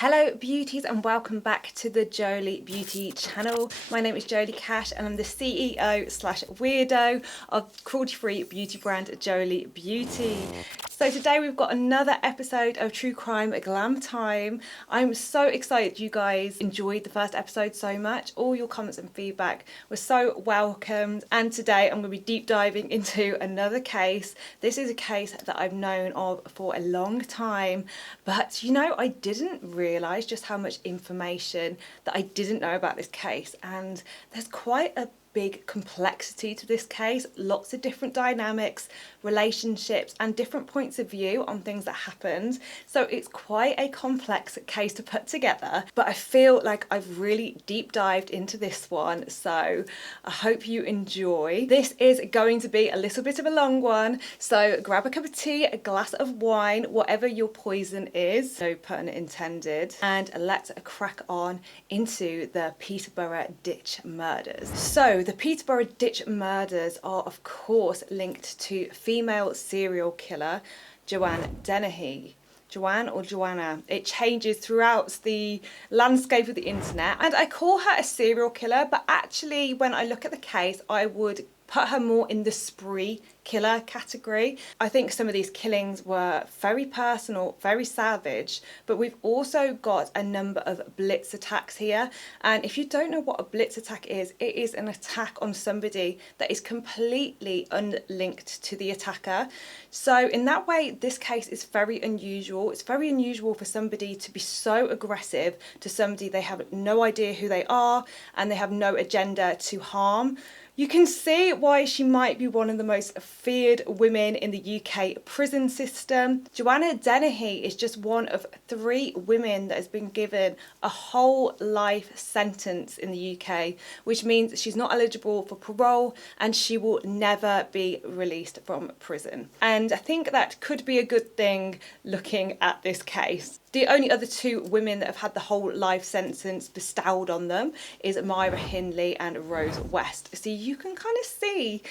Hello beauties and welcome back to the Jolie Beauty channel. My name is Jolie Cash and I'm the CEO slash weirdo of cruelty-free beauty brand Jolie Beauty. So today we've got another episode of True Crime Glam Time. I'm so excited you guys enjoyed the first episode so much. All your comments and feedback were so welcomed, and today I'm going to be deep diving into another case. This is a case that I've known of for a long time, but you know, I didn't realise just how much information that I didn't know about this case, and there's quite a big complexity to this case, lots of different dynamics, relationships and different points of view on things that happened. So it's quite a complex case to put together, but I feel like I've really deep dived into this one, so I hope you enjoy. This is going to be a little bit of a long one, so grab a cup of tea, a glass of wine, whatever your poison is, no pun intended, and let's crack on into the Peterborough ditch murders. So the Peterborough ditch murders are of course linked to female serial killer Joanna Dennehy. Joanne or Joanna, it changes throughout the landscape of the internet, and I call her a serial killer, but actually when I look at the case I would put her more in the spree killer category. I think some of these killings were very personal, very savage, but we've also got a number of blitz attacks here. And if you don't know what a blitz attack is, it is an attack on somebody that is completely unlinked to the attacker. So in that way, this case is very unusual. It's very unusual for somebody to be so aggressive to somebody they have no idea who they are and they have no agenda to harm. You can see why she might be one of the most feared women in the UK prison system. Joanna Dennehy is just one of 3 women that has been given a whole life sentence in the UK, which means she's not eligible for parole and she will never be released from prison. And I think that could be a good thing looking at this case. The only other 2 women that have had the whole life sentence bestowed on them is Myra Hindley and Rose West. So you can kind of see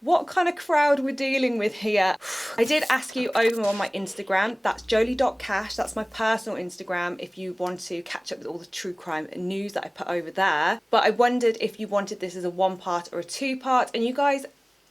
what kind of crowd we're dealing with here. I did ask you over on my Instagram, that's jolie.cash, that's my personal Instagram if you want to catch up with all the true crime news that I put over there. But I wondered if you wanted this as a 1-part or a 2-part, and you guys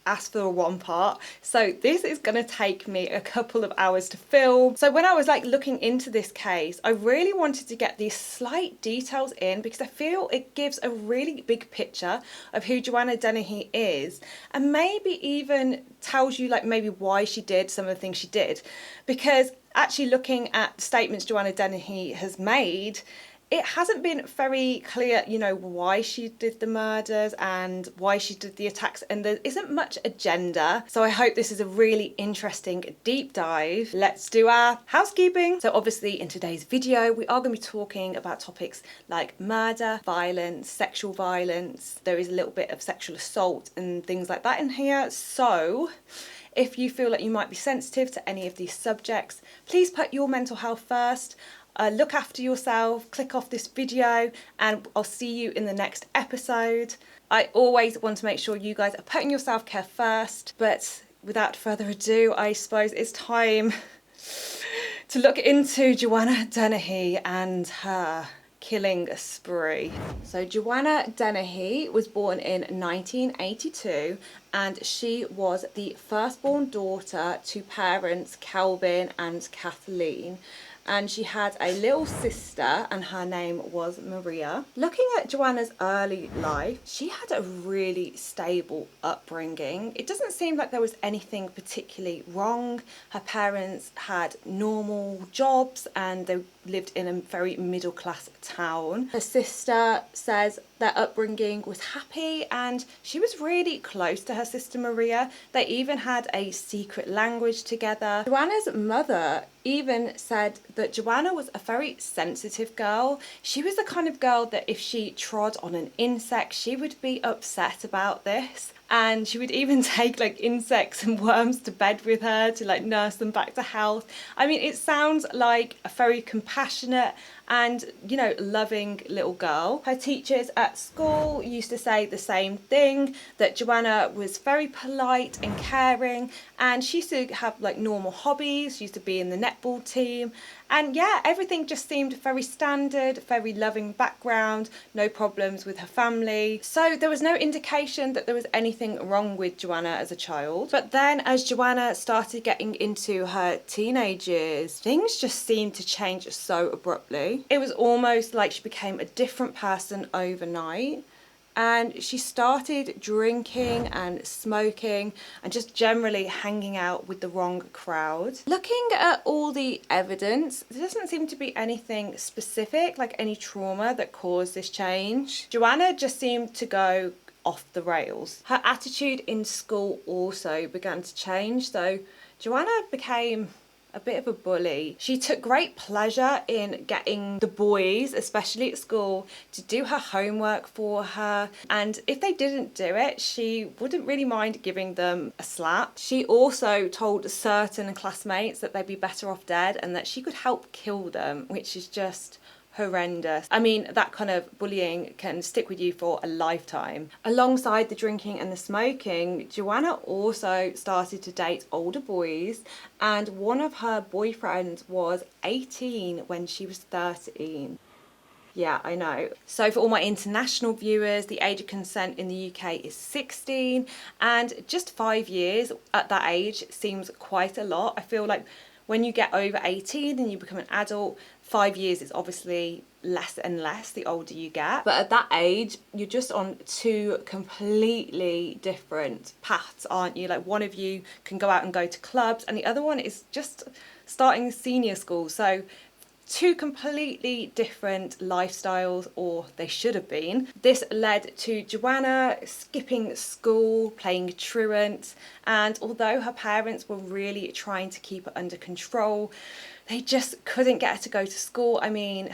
asked for a 1-part, so this is going to take me a couple of hours to film. So when I was looking into this case, I really wanted to get these slight details in because I feel it gives a really big picture of who Joanna Dennehy is, and maybe even tells you maybe why she did some of the things she did, because actually looking at statements Joanna Dennehy has made, it hasn't been very clear, you know, why she did the murders and why she did the attacks, and there isn't much agenda. So I hope this is a really interesting deep dive. Let's do our housekeeping. So obviously in today's video, we are going to be talking about topics like murder, violence, sexual violence. There is a little bit of sexual assault and things like that in here. So if you feel like you might be sensitive to any of these subjects, please put your mental health first. Look after yourself, click off this video, and I'll see you in the next episode. I always want to make sure you guys are putting your self-care first, but without further ado, I suppose it's time to look into Joanna Dennehy and her killing spree. So Joanna Dennehy was born in 1982 and she was the firstborn daughter to parents Kelvin and Kathleen. And she had a little sister and her name was Maria. Looking at Joanna's early life, she had a really stable upbringing. It doesn't seem like there was anything particularly wrong. Her parents had normal jobs and they lived in a very middle class town. Her sister says their upbringing was happy and she was really close to her sister Maria. They even had a secret language together. Joanna's mother even said that Joanna was a very sensitive girl. She was the kind of girl that if she trod on an insect, she would be upset about this. And she would even take insects and worms to bed with her to nurse them back to health. I mean, it sounds like a very compassionate and, you know, loving little girl. Her teachers at school used to say the same thing, that Joanna was very polite and caring, and she used to have normal hobbies. She used to be in the netball team And yeah, everything just seemed very standard, very loving background, no problems with her family. So there was no indication that there was anything wrong with Joanna as a child. But then as Joanna started getting into her teenage years, things just seemed to change so abruptly. It was almost like she became a different person overnight. And she started drinking and smoking and just generally hanging out with the wrong crowd. Looking at all the evidence, there doesn't seem to be anything specific, like any trauma that caused this change. Joanna just seemed to go off the rails. Her attitude in school also began to change, so Joanna became a bit of a bully. She took great pleasure in getting the boys, especially at school, to do her homework for her, and if they didn't do it, she wouldn't really mind giving them a slap. She also told certain classmates that they'd be better off dead and that she could help kill them, which is just horrendous. I mean, that kind of bullying can stick with you for a lifetime. Alongside the drinking and the smoking, Joanna also started to date older boys, and one of her boyfriends was 18 when she was 13. Yeah, I know. So for all my international viewers, the age of consent in the UK is 16, and just 5 years at that age seems quite a lot. I feel like when you get over 18 and you become an adult, 5 years is obviously less and less the older you get. But at that age, you're just on two completely different paths, aren't you? Like, one of you can go out and go to clubs and the other one is just starting senior school. So two completely different lifestyles, or they should have been. This led to Joanna skipping school, playing truant, and although her parents were really trying to keep it under control, they just couldn't get her to go to school. I mean,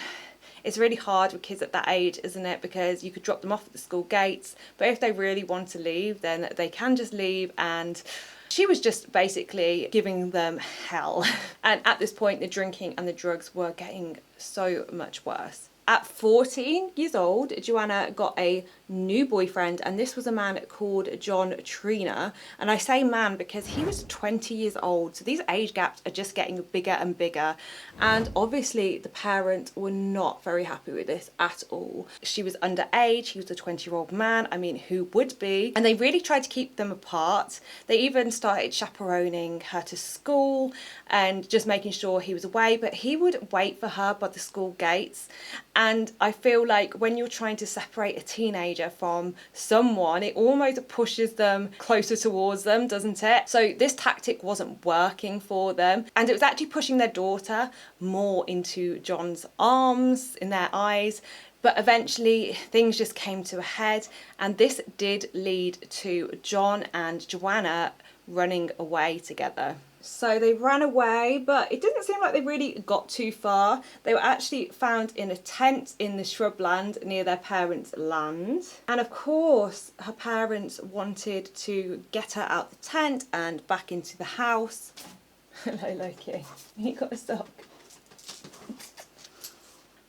it's really hard with kids at that age, isn't it? Because you could drop them off at the school gates, but if they really want to leave, then they can just leave, and she was just basically giving them hell. And at this point, the drinking and the drugs were getting so much worse. At 14 years old, Joanna got a new boyfriend, and this was a man called John Trina. And I say man because he was 20 years old, so these age gaps are just getting bigger and bigger. And obviously the parents were not very happy with this at all. She was underage, he was a 20-year-old man, I mean, who would be? And they really tried to keep them apart. They even started chaperoning her to school and just making sure he was away, but he would wait for her by the school gates. And I feel like when you're trying to separate a teenager from someone, it almost pushes them closer towards them, doesn't it? So this tactic wasn't working for them, and it was actually pushing their daughter more into John's arms, in their eyes. But eventually things just came to a head, and this did lead to John and Joanna running away together. So they ran away, but it didn't seem like they really got too far. They were actually found in a tent in the shrubland near their parents' land. And of course, her parents wanted to get her out the tent and back into the house. Hello, Loki. You got a sock.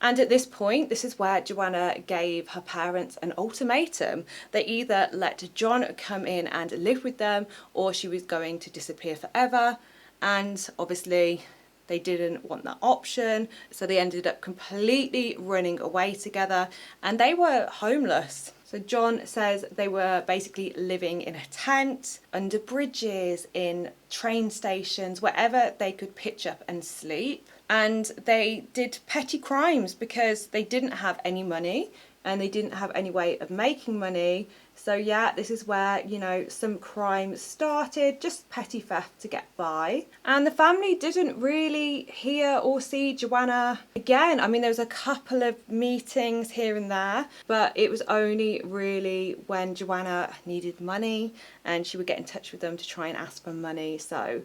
And at this point, this is where Joanna gave her parents an ultimatum. They either let John come in and live with them, or she was going to disappear forever. And obviously they didn't want that option, so they ended up completely running away together, and they were homeless. So John says they were basically living in a tent, under bridges, in train stations, wherever they could pitch up and sleep. And they did petty crimes because they didn't have any money and they didn't have any way of making money. So yeah, this is where, you know, some crime started, just petty theft to get by. And the family didn't really hear or see Joanna again. I mean, there was a couple of meetings here and there, but it was only really when Joanna needed money and she would get in touch with them to try and ask for money. So,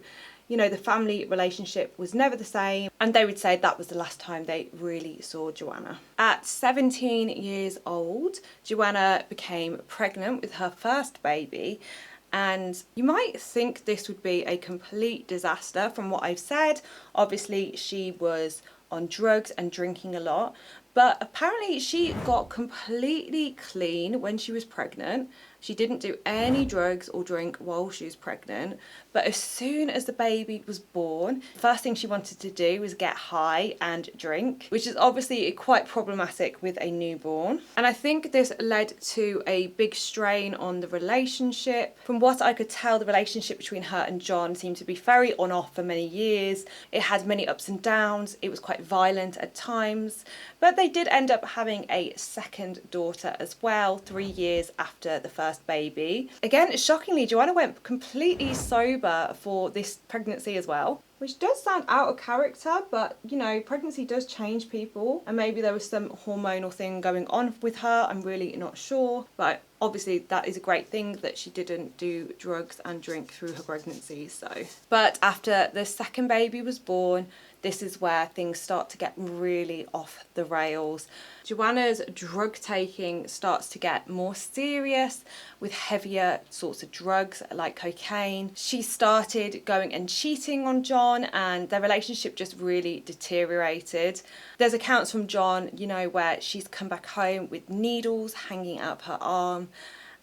you know, the family relationship was never the same, and they would say that was the last time they really saw Joanna. At 17 years old, Joanna became pregnant with her first baby, and you might think this would be a complete disaster from what I've said. Obviously, she was on drugs and drinking a lot, but apparently she got completely clean when she was pregnant, She didn't do any drugs or drink while she was pregnant, but as soon as the baby was born, the first thing she wanted to do was get high and drink, which is obviously quite problematic with a newborn. And I think this led to a big strain on the relationship. From what I could tell, the relationship between her and John seemed to be very on off for many years. It had many ups and downs. It was quite violent at times, but they did end up having a second daughter as well, 3 years after the first baby. Again, shockingly, Joanna went completely sober for this pregnancy as well, which does sound out of character, but you know, pregnancy does change people, and maybe there was some hormonal thing going on with her. I'm really not sure, but obviously that is a great thing that she didn't do drugs and drink through her pregnancy. But after the second baby was born, this is where things start to get really off the rails. Joanna's drug taking starts to get more serious with heavier sorts of drugs like cocaine. She started going and cheating on John, and their relationship just really deteriorated. There's accounts from John, you know, where she's come back home with needles hanging out of her arm,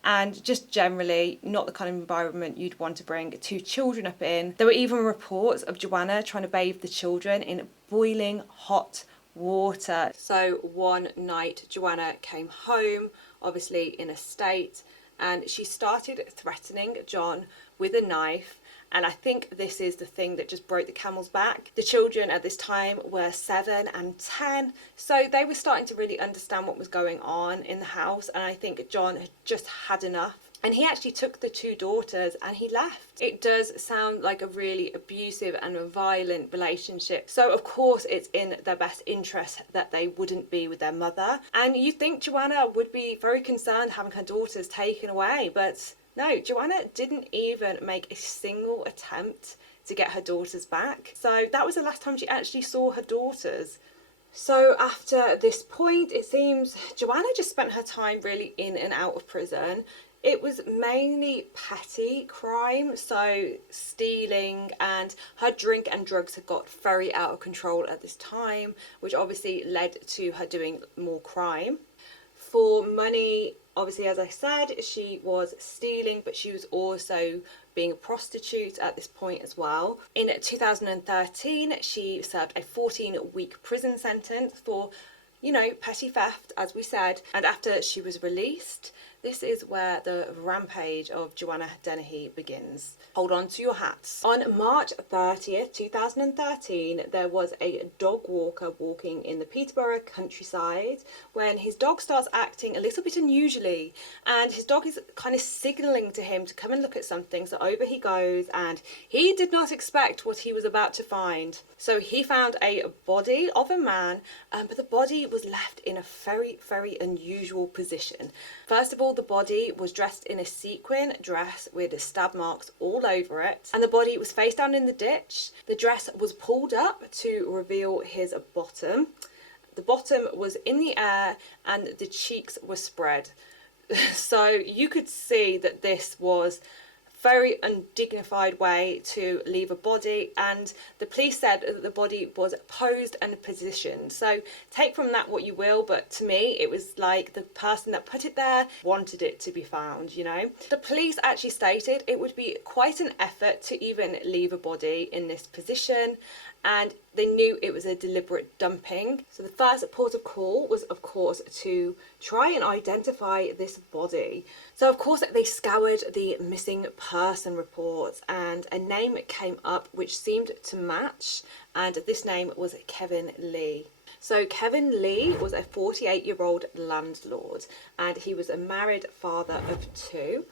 and just generally not the kind of environment you'd want to bring two children up in. There were even reports of Joanna trying to bathe the children in boiling hot water. So one night Joanna came home, obviously in a state, and she started threatening John with a knife. And I think this is the thing that just broke the camel's back. The children at this time were 7 and 10, so they were starting to really understand what was going on in the house, and I think John had just had enough. And he actually took the 2 daughters and he left. It does sound like a really abusive and a violent relationship. So of course it's in their best interest that they wouldn't be with their mother. And you think Joanna would be very concerned having her daughters taken away, but no, Joanna didn't even make a single attempt to get her daughters back. So that was the last time she actually saw her daughters. So after this point, it seems Joanna just spent her time really in and out of prison. It was mainly petty crime, so stealing, and her drink and drugs had got very out of control at this time, which obviously led to her doing more crime. For money, obviously, as I said, she was stealing, but she was also being a prostitute at this point as well. In 2013, she served a 14-week prison sentence for, you know, petty theft, as we said. And after she was released, this is where the rampage of Joanna Dennehy begins. Hold on to your hats. On March 30th, 2013, there was a dog walker walking in the Peterborough countryside when his dog starts acting a little bit unusually, and his dog is kind of signalling to him to come and look at something. So over he goes, and he did not expect what he was about to find. So he found a body of a man, but the body was left in a very, very unusual position. First of all, the body was dressed in a sequin dress with stab marks all over it, and the body was face down in the ditch. The dress was pulled up to reveal his bottom. The bottom was in the air and the cheeks were spread. So you could see that this was very undignified way to leave a body, and the police said that the body was posed and positioned. So take from that what you will, but to me it was like the person that put it there wanted it to be found, you know. The police actually stated it would be quite an effort to even leave a body in this position, and they knew it was a deliberate dumping. So the first port of call was, of course, to try and identify this body. So of course they scoured the missing person reports, and a name came up which seemed to match, and this name was Kevin Lee. So Kevin Lee was a 48-year-old landlord, and he was a married father of 2.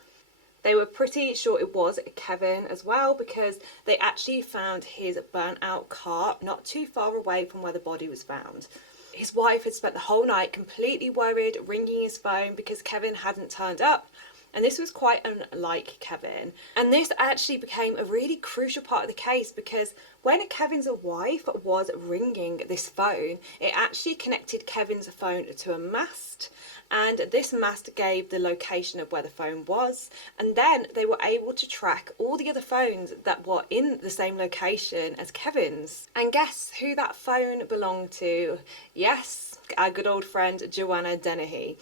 They were pretty sure it was Kevin as well, because they actually found his burnt out car not too far away from where the body was found. His wife had spent the whole night completely worried, ringing his phone because Kevin hadn't turned up. And this was quite unlike Kevin. And this actually became a really crucial part of the case, because when Kevin's wife was ringing this phone, it actually connected Kevin's phone to a mast. And this mast gave the location of where the phone was. And then they were able to track all the other phones that were in the same location as Kevin's. And guess who that phone belonged to? Yes, our good old friend Joanna Dennehy.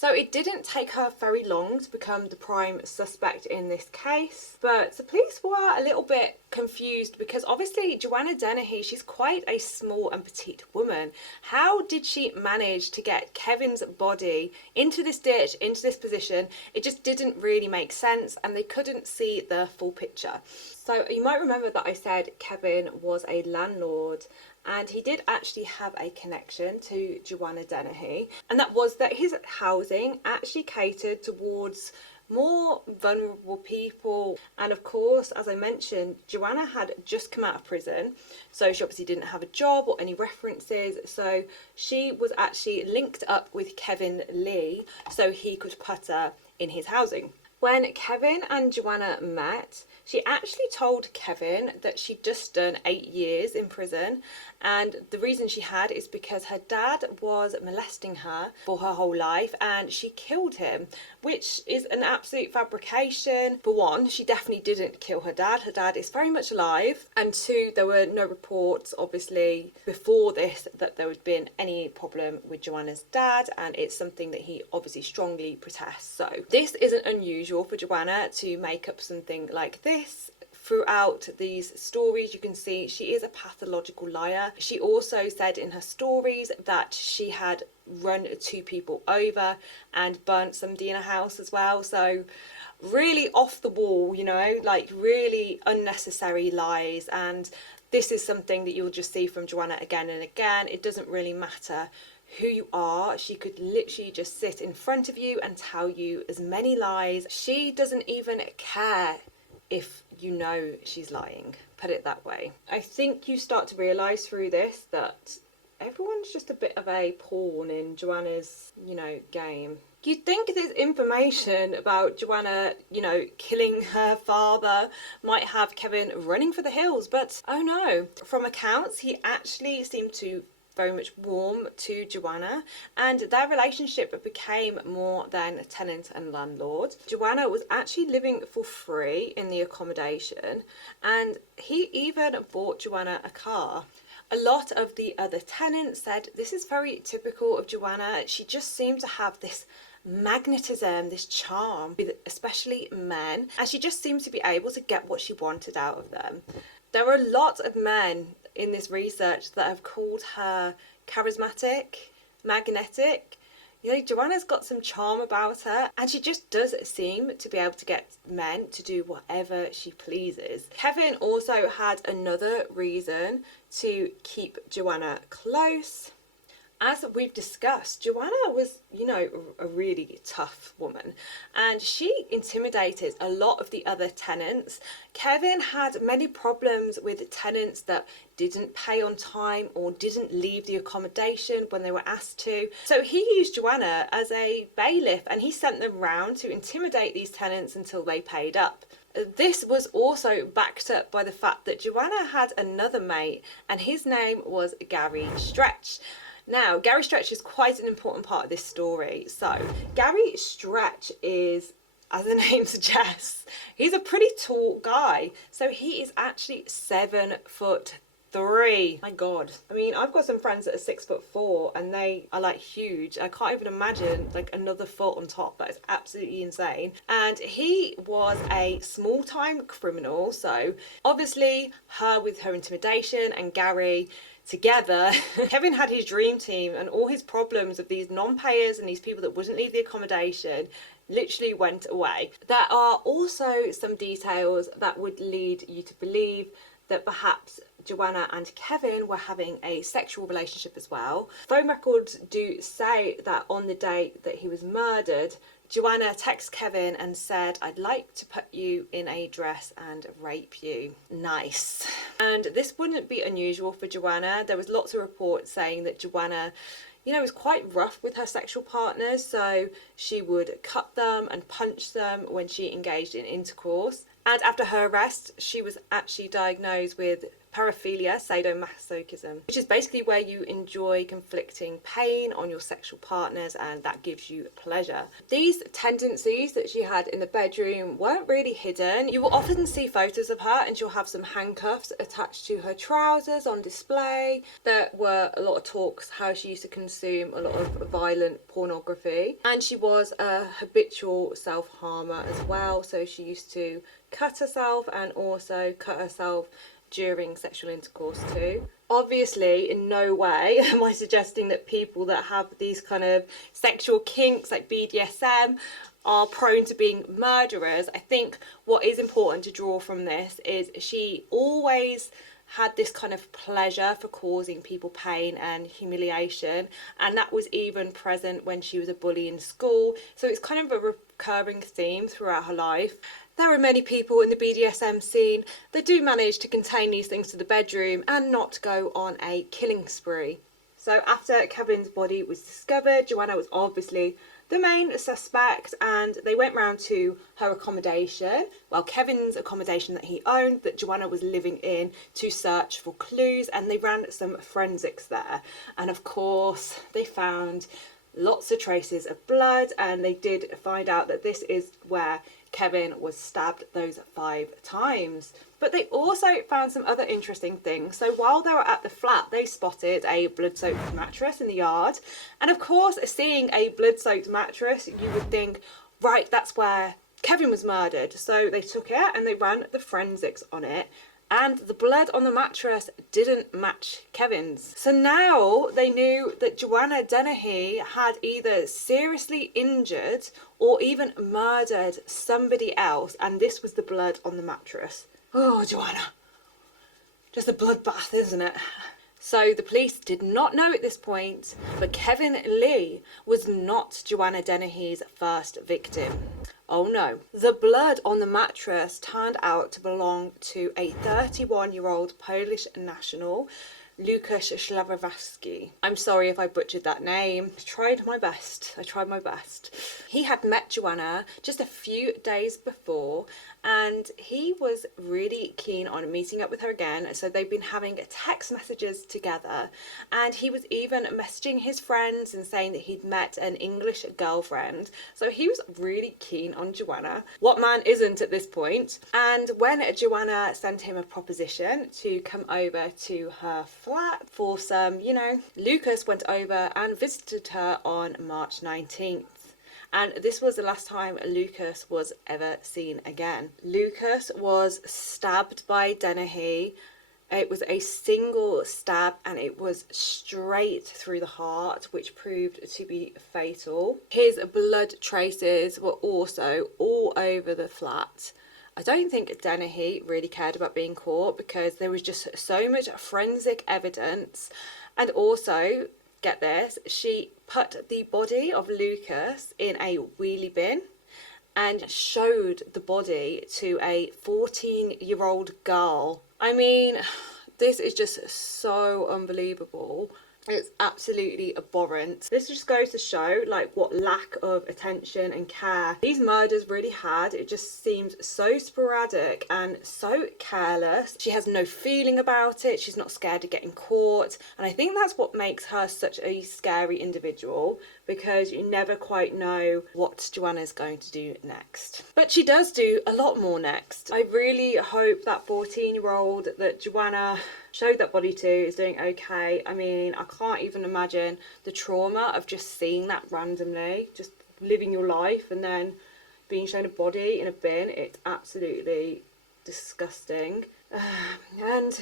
So it didn't take her very long to become the prime suspect in this case, but the police were a little bit confused because obviously Joanna Dennehy, she's quite a small and petite woman. How did she manage to get Kevin's body into this ditch, into this position? It just didn't really make sense, and they couldn't see the full picture. So you might remember that I said Kevin was a landlord, and he did actually have a connection to Joanna Dennehy, and that was that his housing actually catered towards more vulnerable people. And of course, as I mentioned, Joanna had just come out of prison, so she obviously didn't have a job or any references, so she was actually linked up with Kevin Lee so he could put her in his housing. When Kevin and Joanna met, she actually told Kevin that she'd just done 8 years in prison, and the reason she had is because her dad was molesting her for her whole life and she killed him, which is an absolute fabrication. For one, she definitely didn't kill her dad. Her dad is very much alive, and two, there were no reports obviously before this that there had been any problem with Joanna's dad, and it's something that he obviously strongly protests. So this isn't unusual for Joanna to make up something like this. Throughout these stories, you can see she is a pathological liar. She also said in her stories that she had run 2 people over and burnt somebody in a house as well. So really off the wall, you know, like really unnecessary lies. And this is something that you'll just see from Joanna again and again. It doesn't really matter who you are. She could literally just sit in front of you and tell you as many lies. She doesn't even care if you know she's lying, put it that way. I think you start to realise through this that everyone's just a bit of a pawn in Joanna's, you know, game. You'd think this information about Joanna, you know, killing her father might have Kevin running for the hills, but oh no. From accounts, he actually seemed to very much warm to Joanna, and their relationship became more than tenant and landlord. Joanna was actually living for free in the accommodation, and he even bought Joanna a car. A lot of the other tenants said this is very typical of Joanna. She just seemed to have this magnetism, this charm with especially men, and she just seemed to be able to get what she wanted out of them. There are a lot of men in this research that have called her charismatic, magnetic. You know, Joanna's got some charm about her, and she just does seem to be able to get men to do whatever she pleases. Kevin also had another reason to keep Joanna close. As we've discussed, Joanna was, you know, a really tough woman, and she intimidated a lot of the other tenants. Kevin had many problems with tenants that didn't pay on time or didn't leave the accommodation when they were asked to. So he used Joanna as a bailiff, and he sent them round to intimidate these tenants until they paid up. This was also backed up by the fact that Joanna had another mate, and his name was Gary Stretch. Now, Gary Stretch is quite an important part of this story. So, Gary Stretch is, as the name suggests, he's a pretty tall guy. So he is actually 7'3". My God. I mean, I've got some friends that are 6'4", and they are like huge. I can't even imagine like another foot on top. That is absolutely insane. And he was a small-time criminal. So obviously, her with her intimidation and Gary together, Kevin had his dream team, and all his problems of these non-payers and these people that wouldn't leave the accommodation literally went away. There are also some details that would lead you to believe that perhaps Joanna and Kevin were having a sexual relationship as well. Phone records do say that on the day that he was murdered, Joanna texted Kevin and said, "I'd like to put you in a dress and rape you." Nice. And this wouldn't be unusual for Joanna. There was lots of reports saying that Joanna, you know, was quite rough with her sexual partners, so she would cut them and punch them when she engaged in intercourse. And after her arrest, she was actually diagnosed with paraphilia sadomasochism, which is basically where you enjoy inflicting pain on your sexual partners and that gives you pleasure. These tendencies that she had in the bedroom weren't really hidden. You will often see photos of her and she'll have some handcuffs attached to her trousers on display. There were a lot of talks how she used to consume a lot of violent pornography, and she was a habitual self-harmer as well, so she used to cut herself and also cut herself during sexual intercourse too. Obviously, in no way am I suggesting that people that have these kind of sexual kinks like BDSM are prone to being murderers. I think what is important to draw from this is she always had this kind of pleasure for causing people pain and humiliation, and that was even present when she was a bully in school, so it's kind of a recurring theme throughout her life. There are many people in the BDSM scene that do manage to contain these things to the bedroom and not go on a killing spree. So after Kevin's body was discovered, Joanna was obviously the main suspect, and they went round to her accommodation, well, Kevin's accommodation that he owned, that Joanna was living in, to search for clues, and they ran some forensics there. And of course, they found lots of traces of blood, and they did find out that this is where Kevin was stabbed those 5 times. But they also found some other interesting things. So while they were at the flat, they spotted a blood-soaked mattress in the yard. And of course, seeing a blood-soaked mattress, you would think, right, that's where Kevin was murdered. So they took it and they ran the forensics on it. And the blood on the mattress didn't match Kevin's. So now they knew that Joanna Dennehy had either seriously injured or even murdered somebody else, and this was the blood on the mattress. Oh, Joanna. Just a bloodbath, isn't it? So the police did not know at this point, but Kevin Lee was not Joanna Dennehy's first victim. Oh no. The blood on the mattress turned out to belong to a 31-year-old Polish national, Lukasz Szlawowski. I'm sorry if I butchered that name. I tried my best. He had met Joanna just a few days before, and he was really keen on meeting up with her again. So they've been having text messages together, and he was even messaging his friends and saying that he'd met an English girlfriend. So he was really keen on Joanna. What man isn't at this point? And when Joanna sent him a proposition to come over to her flat for some, Lucas went over and visited her on March 19th. And this was the last time Lucas was ever seen again. Lucas was stabbed by Dennehy. It was a single stab and it was straight through the heart, which proved to be fatal. His blood traces were also all over the flat. I don't think Dennehy really cared about being caught because there was just so much forensic evidence. And also, get this, she put the body of Lucas in a wheelie bin and showed the body to a 14-year-old girl. I mean, this is just so unbelievable. It's absolutely abhorrent. This just goes to show what lack of attention and care these murders really had. It just seemed so sporadic and so careless. She has no feeling about it. She's not scared of getting caught. And I think that's what makes her such a scary individual, because you never quite know what Joanna's going to do next. But she does do a lot more next. I really hope that 14-year-old that Joanna showed that body to is doing okay. I mean, I can't even imagine the trauma of just seeing that randomly, just living your life and then being shown a body in a bin. It's absolutely disgusting. And,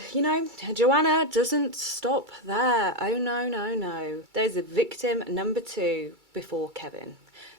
Joanna doesn't stop there. Oh, no. There's a victim number 2 before Kevin.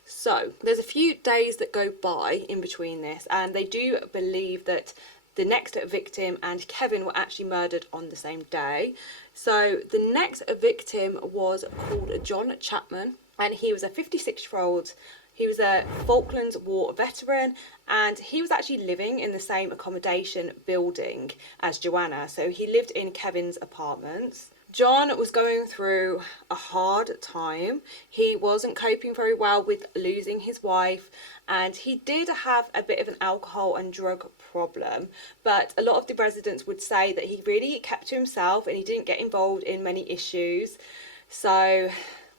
So, there's a few days that go by in between this, and they do believe that the next victim and Kevin were actually murdered on the same day. So, the next victim was called John Chapman, and he was a 56-year-old. He was a Falklands War veteran, and he was actually living in the same accommodation building as Joanna. So he lived in Kevin's apartments. John was going through a hard time. He wasn't coping very well with losing his wife, and he did have a bit of an alcohol and drug problem, but a lot of the residents would say that he really kept to himself and he didn't get involved in many issues. So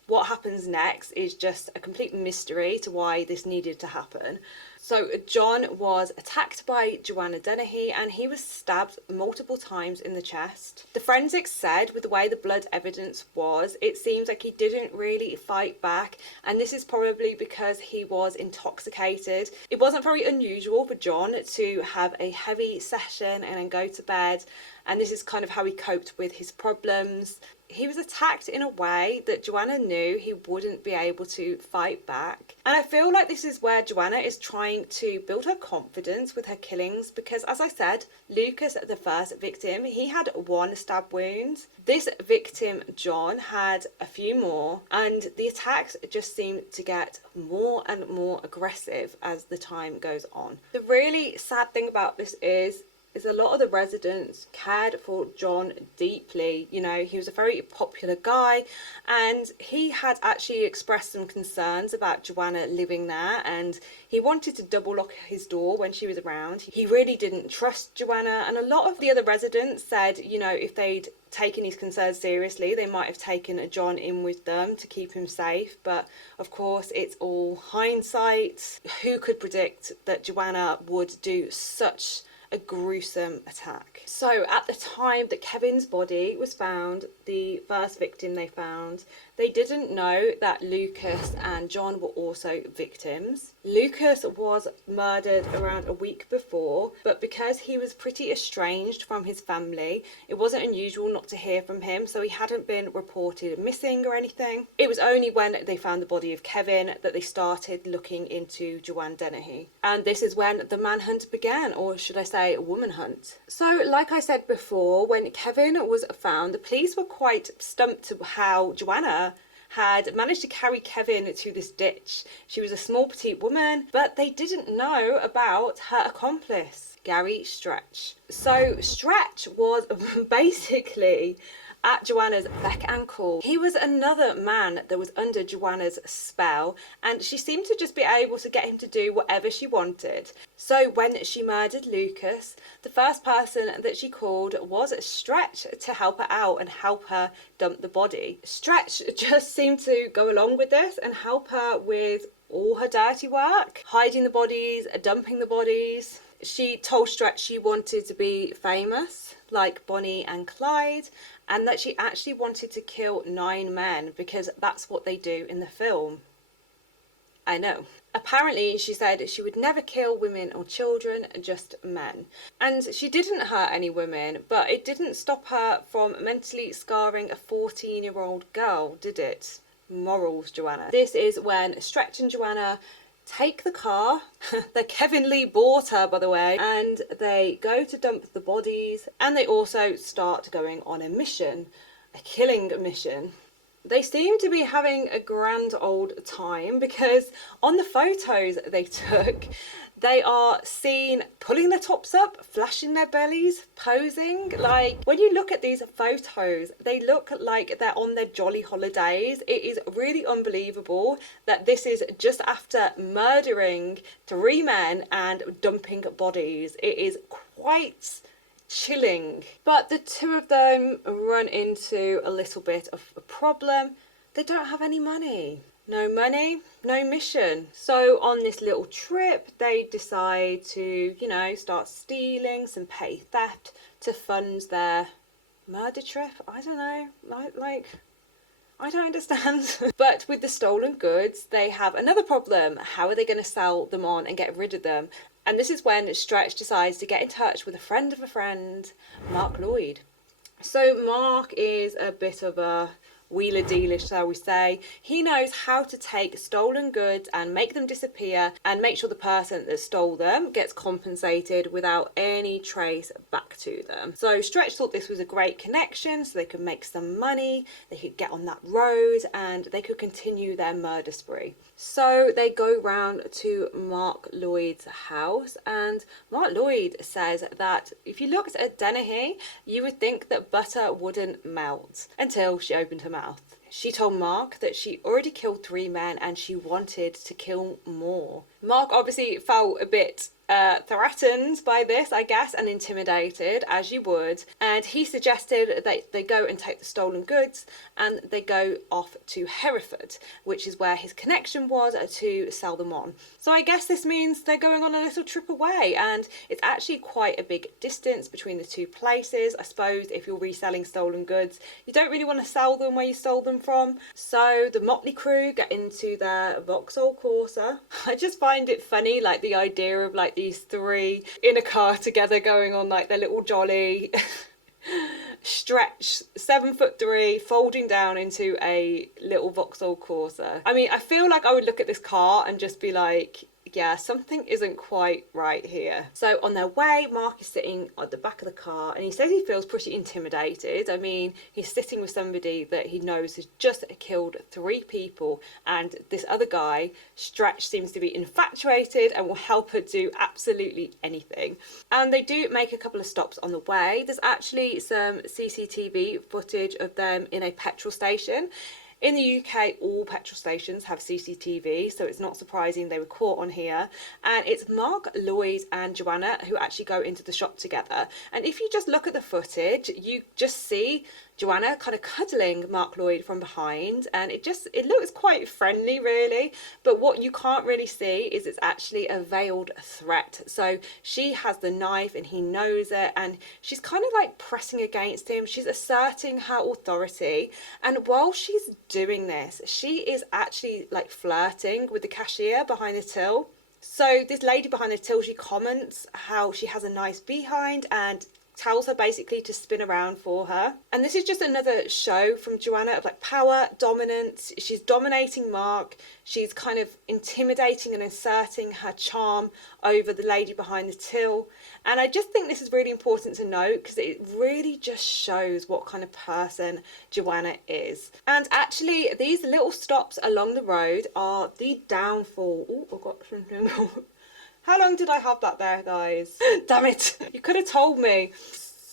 what happens next is just a complete mystery to why this needed to happen. So John was attacked by Joanna Dennehy and he was stabbed multiple times in the chest. The forensics said with the way the blood evidence was, it seems like he didn't really fight back, and this is probably because he was intoxicated. It wasn't very unusual for John to have a heavy session and then go to bed, and this is kind of how he coped with his problems. He was attacked in a way that Joanna knew he wouldn't be able to fight back. And I feel like this is where Joanna is trying to build her confidence with her killings, because as I said, Lucas, the first victim, he had 1 stab wound. This victim, John, had a few more, and the attacks just seem to get more and more aggressive as the time goes on. The really sad thing about this is a lot of the residents cared for John deeply. You know, he was a very popular guy, and he had actually expressed some concerns about Joanna living there, and he wanted to double lock his door when she was around. He really didn't trust Joanna, and a lot of the other residents said, you know, if they'd taken his concerns seriously, they might have taken John in with them to keep him safe. But of course, it's all hindsight. Who could predict that Joanna would do such a gruesome attack? So at the time that Kevin's body was found, the first victim they found, they didn't know that Lucas and John were also victims. Lucas was murdered around a week before, but because he was pretty estranged from his family, it wasn't unusual not to hear from him, so he hadn't been reported missing or anything. It was only when they found the body of Kevin that they started looking into Joanna Dennehy. And this is when the manhunt began, or should I say woman hunt. So like I said before, when Kevin was found, the police were quite stumped to how Joanna had managed to carry Kevin to this ditch. She was a small petite woman, but they didn't know about her accomplice, Gary Stretch. So Stretch was basically at Joanna's beck and call. He was another man that was under Joanna's spell, and she seemed to just be able to get him to do whatever she wanted. So when she murdered Lucas, the first person that she called was Stretch to help her out and help her dump the body. Stretch just seemed to go along with this and help her with all her dirty work, hiding the bodies, dumping the bodies. She told Stretch she wanted to be famous, like Bonnie and Clyde, and that she actually wanted to kill 9 men because that's what they do in the film. I know. Apparently, she said she would never kill women or children, just men. And she didn't hurt any women, but it didn't stop her from mentally scarring a 14-year-old girl, did it? Morals, Joanna. This is when Stretch and Joanna take the car that Kevin Lee bought her, by the way, and they go to dump the bodies, and they also start going on a mission, a killing mission. They seem to be having a grand old time because on the photos they took, they are seen pulling their tops up, flashing their bellies, posing. Like, when you look at these photos, they look like they're on their jolly holidays. It is really unbelievable that this is just after murdering 3 men and dumping bodies. It is quite chilling. But the 2 of them run into a little bit of a problem. They don't have any money. No money, no mission. So on this little trip, they decide to, you know, start stealing some petty theft to fund their murder trip. I don't know, like I don't understand. But with the stolen goods, they have another problem. How are they going to sell them on and get rid of them? And this is when Stretch decides to get in touch with a friend of a friend, Mark Lloyd. So Mark is a bit of a wheeler dealer, shall we say. He knows how to take stolen goods and make them disappear and make sure the person that stole them gets compensated without any trace back to them. So Stretch thought this was a great connection, so they could make some money, they could get on that road, and they could continue their murder spree. So they go round to Mark Lloyd's house, and Mark Lloyd says that if you looked at Dennehy, you would think that butter wouldn't melt until she opened her mouth. She told Mark that she already killed 3 men and she wanted to kill more. Mark obviously felt a bit threatened by this, I guess, and intimidated, as you would, and he suggested that they go and take the stolen goods and they go off to Hereford, which is where his connection was, to sell them on. So I guess this means they're going on a little trip away, and it's actually quite a big distance between the two places. I suppose if you're reselling stolen goods, you don't really want to sell them where you stole them from. So the motley crew get into their Vauxhall Corsa. I just find it funny, like the idea of like these 3 in a car together going on like their little jolly. Stretch 7'3", folding down into a little Vauxhall Corsa. I mean, I feel like I would look at this car and just be like, yeah, something isn't quite right here. So on their way, Mark is sitting at the back of the car and he says he feels pretty intimidated. I mean, he's sitting with somebody that he knows has just killed 3 people, and this other guy, Stretch, seems to be infatuated and will help her do absolutely anything. And they do make a couple of stops on the way. There's actually some CCTV footage of them in a petrol station. In the UK, all petrol stations have CCTV, so it's not surprising they were caught on here. And it's Mark Lloyd and Joanna who actually go into the shop together. And if you just look at the footage, you just see Joanna kind of cuddling Mark Lloyd from behind, and it looks quite friendly, really. But what you can't really see is it's actually a veiled threat. So she has the knife and he knows it, and she's kind of like pressing against him. She's asserting her authority, and while she's doing this, she is actually like flirting with the cashier behind the till. So this lady behind the till, she comments how she has a nice behind and tells her basically to spin around for her. And this is just another show from Joanna of like power, dominance. She's dominating Mark. She's kind of intimidating and inserting her charm over the lady behind the till. And I just think this is really important to note because it really just shows what kind of person Joanna is. And actually, these little stops along the road are the downfall. Oh, I've got something. How long did I have that there, guys? Damn it. You could have told me.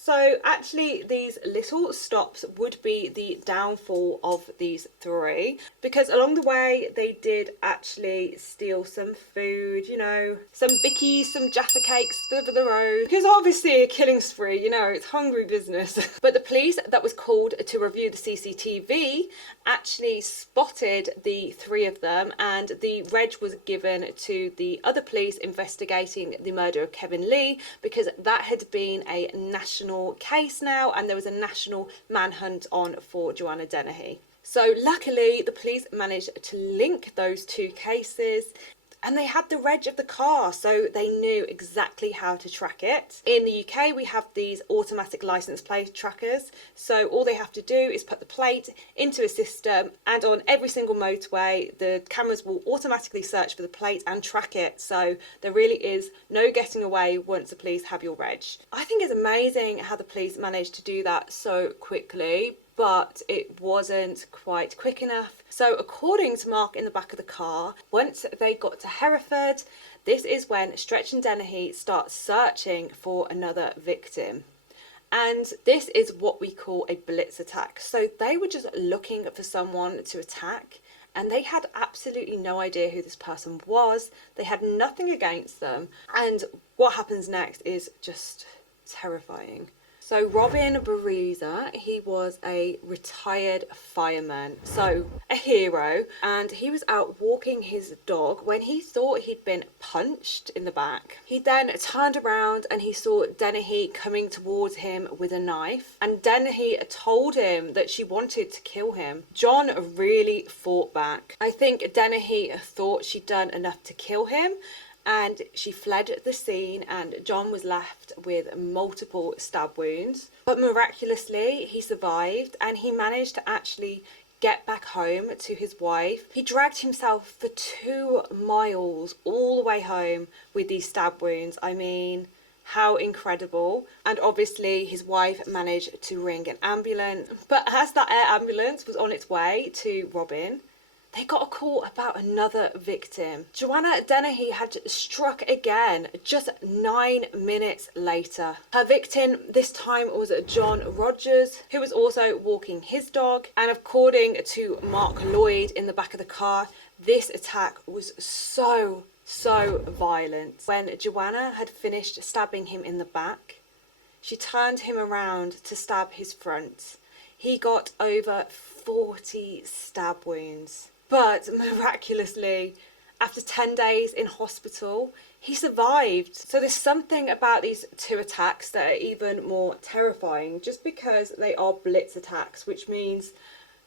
So actually these little stops would be the downfall of these 3, because along the way they did actually steal some food, you know, some bickies, some Jaffa cakes over the road, because obviously a killing spree, you know, it's hungry business. But the police that was called to review the CCTV actually spotted the 3 of them, and the reg was given to the other police investigating the murder of Kevin Lee, because that had been a national case now, and there was a national manhunt on for Joanna Dennehy. So luckily the police managed to link those 2 cases, and they had the reg of the car, so they knew exactly how to track it. In the UK, we have these automatic license plate trackers, so all they have to do is put the plate into a system, and on every single motorway, the cameras will automatically search for the plate and track it, so there really is no getting away once the police have your reg. I think it's amazing how the police managed to do that so quickly, but it wasn't quite quick enough. So according to Mark in the back of the car, once they got to Hereford, this is when Stretch and Dennehy start searching for another victim. And this is what we call a blitz attack. So they were just looking for someone to attack, and they had absolutely no idea who this person was. They had nothing against them. And what happens next is just terrifying. So Robin Baruza, he was a retired fireman, so a hero, and he was out walking his dog when he thought he'd been punched in the back. He then turned around and he saw Dennehy coming towards him with a knife, and Dennehy told him that she wanted to kill him. John really fought back. I think Dennehy thought she'd done enough to kill him, and she fled the scene, and John was left with multiple stab wounds. But miraculously, he survived, and he managed to actually get back home to his wife. He dragged himself for 2 miles all the way home with these stab wounds. I mean, how incredible. And obviously his wife managed to ring an ambulance, but as that air ambulance was on its way to Robin, they got a call about another victim. Joanna Dennehy had struck again just 9 minutes later. Her victim this time was John Rogers, who was also walking his dog. And according to Mark Lloyd in the back of the car, this attack was so violent. When Joanna had finished stabbing him in the back, she turned him around to stab his front. He got over 40 stab wounds. But miraculously, after 10 days in hospital, he survived. So there's something about these 2 attacks that are even more terrifying, just because they are blitz attacks, which means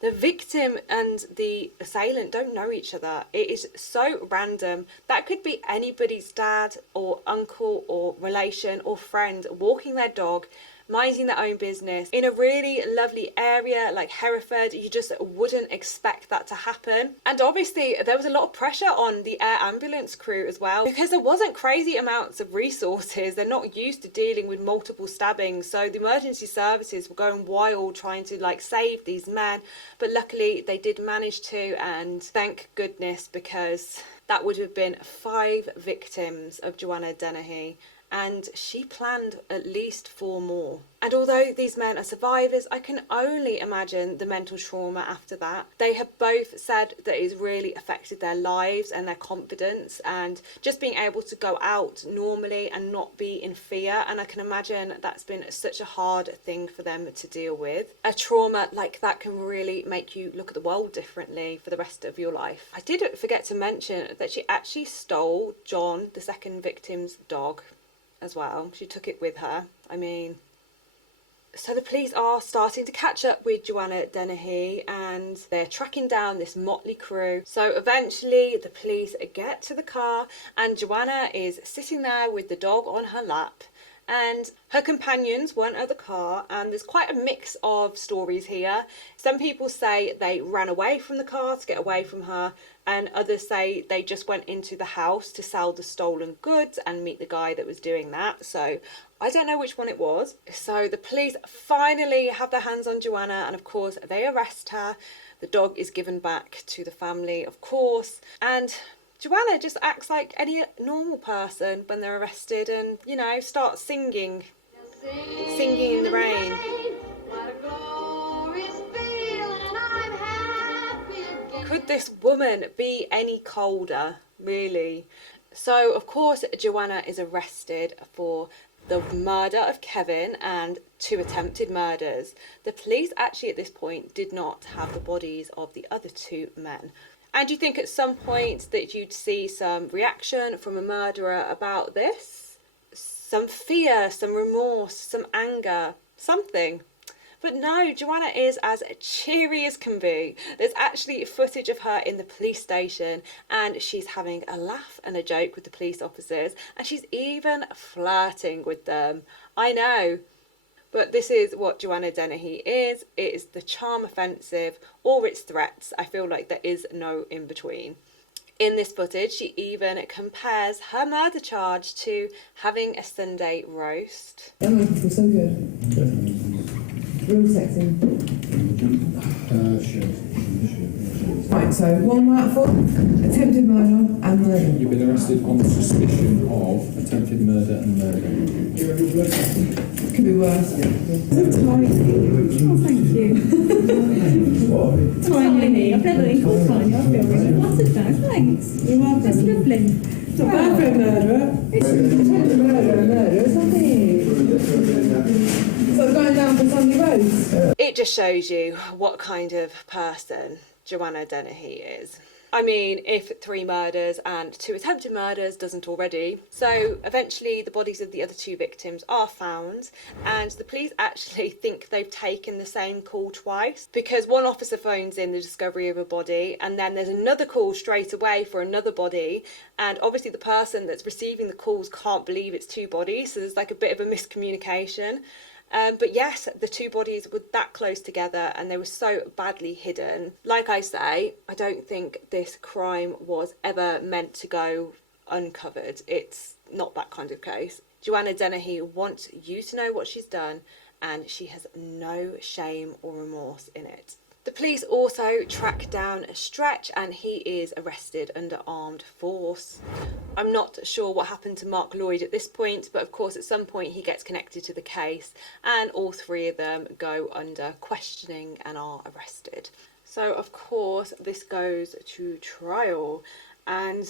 the victim and the assailant don't know each other. It is so random. That could be anybody's dad or uncle or relation or friend walking their dog, minding their own business in a really lovely area like Hereford. You just wouldn't expect that to happen. And obviously there was a lot of pressure on the air ambulance crew as well, because there wasn't crazy amounts of resources. They're not used to dealing with multiple stabbings, so the emergency services were going wild trying to like save these men. But luckily they did manage to, and thank goodness, because that would have been 5 victims of Joanna Dennehy, and she planned at least 4 more. And although these men are survivors, I can only imagine the mental trauma after that. They have both said that it's really affected their lives and their confidence, and just being able to go out normally and not be in fear. And I can imagine that's been such a hard thing for them to deal with. A trauma like that can really make you look at the world differently for the rest of your life. I did forget to mention that she actually stole John, the second victim's dog, as well. She took it with her. I mean, so the police are starting to catch up with Joanna Dennehy, and they're tracking down this motley crew. So eventually the police get to the car, and Joanna is sitting there with the dog on her lap, and her companions weren't at the car. And there's quite a mix of stories here. Some people say they ran away from the car to get away from her, and others say they just went into the house to sell the stolen goods and meet the guy that was doing that. So I don't know which one it was. So the police finally have their hands on Joanna, and of course they arrest her. The dog is given back to the family, of course, and Joanna just acts like any normal person when they're arrested, and, you know, starts singing in the rain. Could this woman be any colder, really? So, of course, Joanna is arrested for the murder of Kevin and 2 attempted murders. The police actually at this point did not have the bodies of the other 2 men. And you think at some point that you'd see some reaction from a murderer about this? Some fear, some remorse, some anger, something. But no, Joanna is as cheery as can be. There's actually footage of her in the police station, and she's having a laugh and a joke with the police officers, and she's even flirting with them. I know. But this is what Joanna Dennehy is. It is the charm offensive or its threats. I feel like there is no in between. In this footage, she even compares her murder charge to having a Sunday roast. That makes me feel so good. Real sexy. Right, so 1 out of 4, attempted murder and murder. You've been arrested on suspicion of attempted murder and murder. Could be worse. So tiny. Oh, thank you. Tiny. I've never been called tiny. I feel really flattered now. Thanks. You're welcome. That's lovely. It's not bad for a murderer. It's attempted murder, isn't it? So going down for Sunday roast. It just shows you what kind of person Joanna Dennehy is. I mean, if 3 murders and 2 attempted murders doesn't already. So eventually the bodies of the other 2 victims are found, and the police actually think they've taken the same call twice, because one officer phones in the discovery of a body, and then there's another call straight away for another body, and obviously the person that's receiving the calls can't believe it's 2 bodies, so there's like a bit of a miscommunication. But yes, the two bodies were that close together and they were so badly hidden. Like I say, I don't think this crime was ever meant to go uncovered. It's not that kind of case. Joanna Dennehy wants you to know what she's done, and she has no shame or remorse in it. The police also track down Stretch and he is arrested under armed force. I'm not sure what happened to Mark Lloyd at this point, but of course at some point he gets connected to the case and all three of them go under questioning and are arrested. So of course this goes to trial, and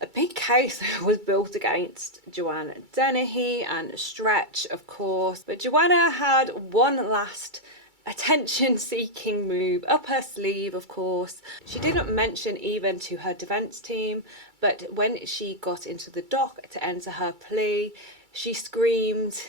a big case was built against Joanna Dennehy and Stretch, of course, but Joanna had one last attention-seeking move up her sleeve, of course. She didn't mention even to her defence team, but when she got into the dock to enter her plea, she screamed,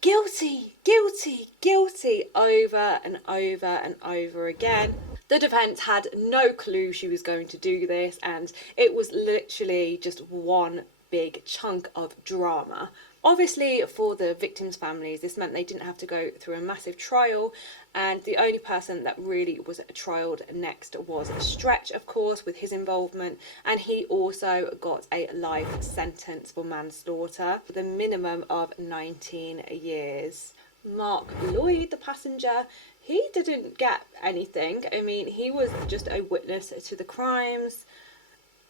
"Guilty, guilty, guilty," over and over and over again. The defence had no clue she was going to do this, and it was literally just one big chunk of drama. Obviously, for the victims' families, this meant they didn't have to go through a massive trial, and the only person that really was trialed next was Stretch, of course, with his involvement, and he also got a life sentence for manslaughter with a minimum of 19 years. Mark Lloyd, the passenger, he didn't get anything. I mean, he was just a witness to the crimes.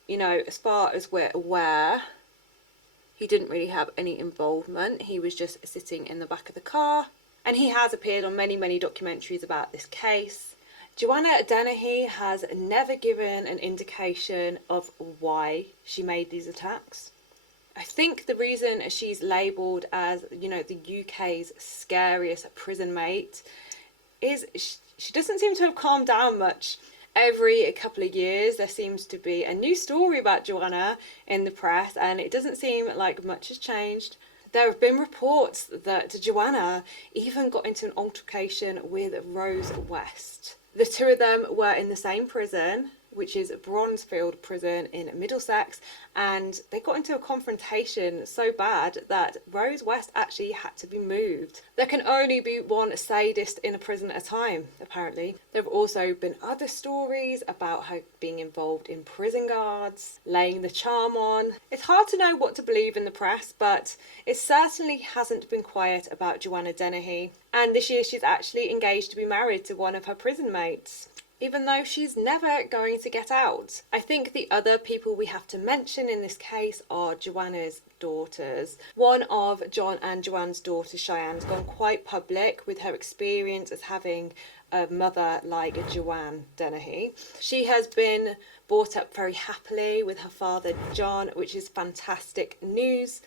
You know, as far as we're aware, he didn't really have any involvement. He was just sitting in the back of the car. And he has appeared on many, many documentaries about this case. Joanna Dennehy has never given an indication of why she made these attacks. I think the reason she's labelled as, you know, the UK's scariest prison mate is she doesn't seem to have calmed down much. Every couple of years there seems to be a new story about Joanna in the press, and it doesn't seem like much has changed. There have been reports that Joanna even got into an altercation with Rose West. The two of them were in the same prison, which is Bronzefield Prison in Middlesex, and they got into a confrontation so bad that Rose West actually had to be moved. There can only be one sadist in a prison at a time, apparently. There have also been other stories about her being involved in prison guards, laying the charm on. It's hard to know what to believe in the press, but it certainly hasn't been quiet about Joanna Dennehy. And this year she's actually engaged to be married to one of her prison mates, even though she's never going to get out. I think the other people we have to mention in this case are Joanna's daughters. One of John and Joanne's daughters, Cheyenne, has gone quite public with her experience as having a mother like Joanna Dennehy. She has been brought up very happily with her father, John, which is fantastic news.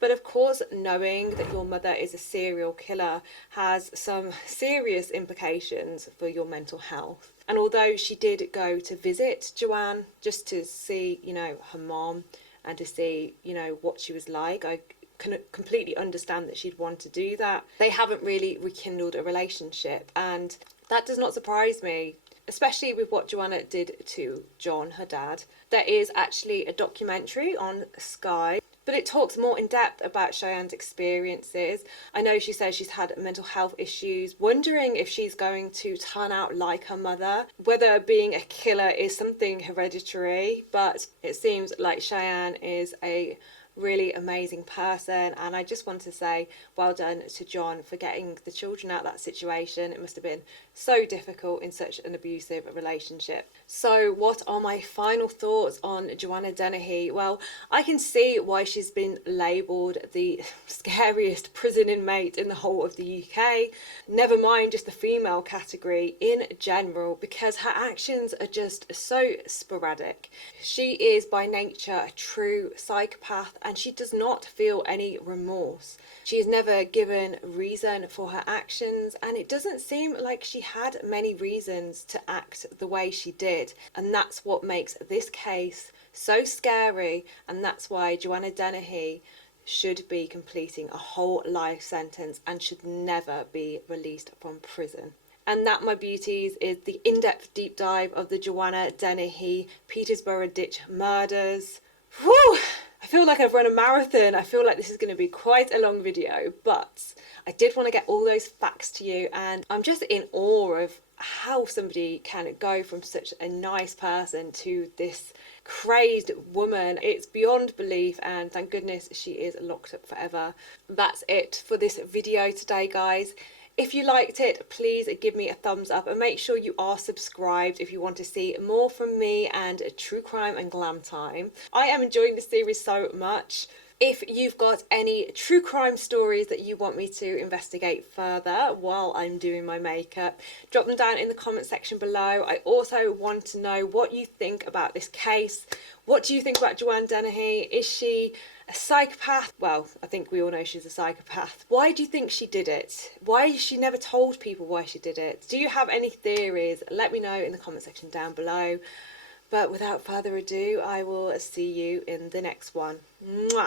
But of course, knowing that your mother is a serial killer has some serious implications for your mental health. And although she did go to visit Joanne just to see, you know, her mom and to see, you know, what she was like, I can completely understand that she'd want to do that. They haven't really rekindled a relationship, and that does not surprise me, especially with what Joanna did to John, her dad. There is actually a documentary on Sky, but it talks more in depth about Cheyenne's experiences. I know she says she's had mental health issues, wondering if she's going to turn out like her mother, whether being a killer is something hereditary, but it seems like Cheyenne is a really amazing person, and I just want to say well done to John for getting the children out of that situation. It must have been so difficult in such an abusive relationship. So what are my final thoughts on Joanna Dennehy? Well, I can see why she's been labelled the scariest prison inmate in the whole of the UK, never mind just the female category in general, because her actions are just so sporadic. She is by nature a true psychopath, and she does not feel any remorse. She is never given reason for her actions, and it doesn't seem like she had many reasons to act the way she did. And that's what makes this case so scary, and that's why Joanna Dennehy should be completing a whole life sentence and should never be released from prison. And that, my beauties, is the in-depth deep dive of the Joanna Dennehy Peterborough Ditch murders. Whew! I feel like I've run a marathon. I feel like this is going to be quite a long video, but I did want to get all those facts to you, and I'm just in awe of how somebody can go from such a nice person to this crazed woman. It's beyond belief, and thank goodness she is locked up forever. That's it for this video today, guys. If you liked it, please give me a thumbs up and make sure you are subscribed if you want to see more from me and True Crime and Glam Time. I am enjoying this series so much. If you've got any true crime stories that you want me to investigate further while I'm doing my makeup, drop them down in the comment section below. I also want to know what you think about this case. What do you think about Joanna Dennehy? Is she a psychopath? Well, I think we all know she's a psychopath. Why do you think she did it? Why has she never told people why she did it? Do you have any theories? Let me know in the comment section down below. But without further ado, I will see you in the next one. Mwah!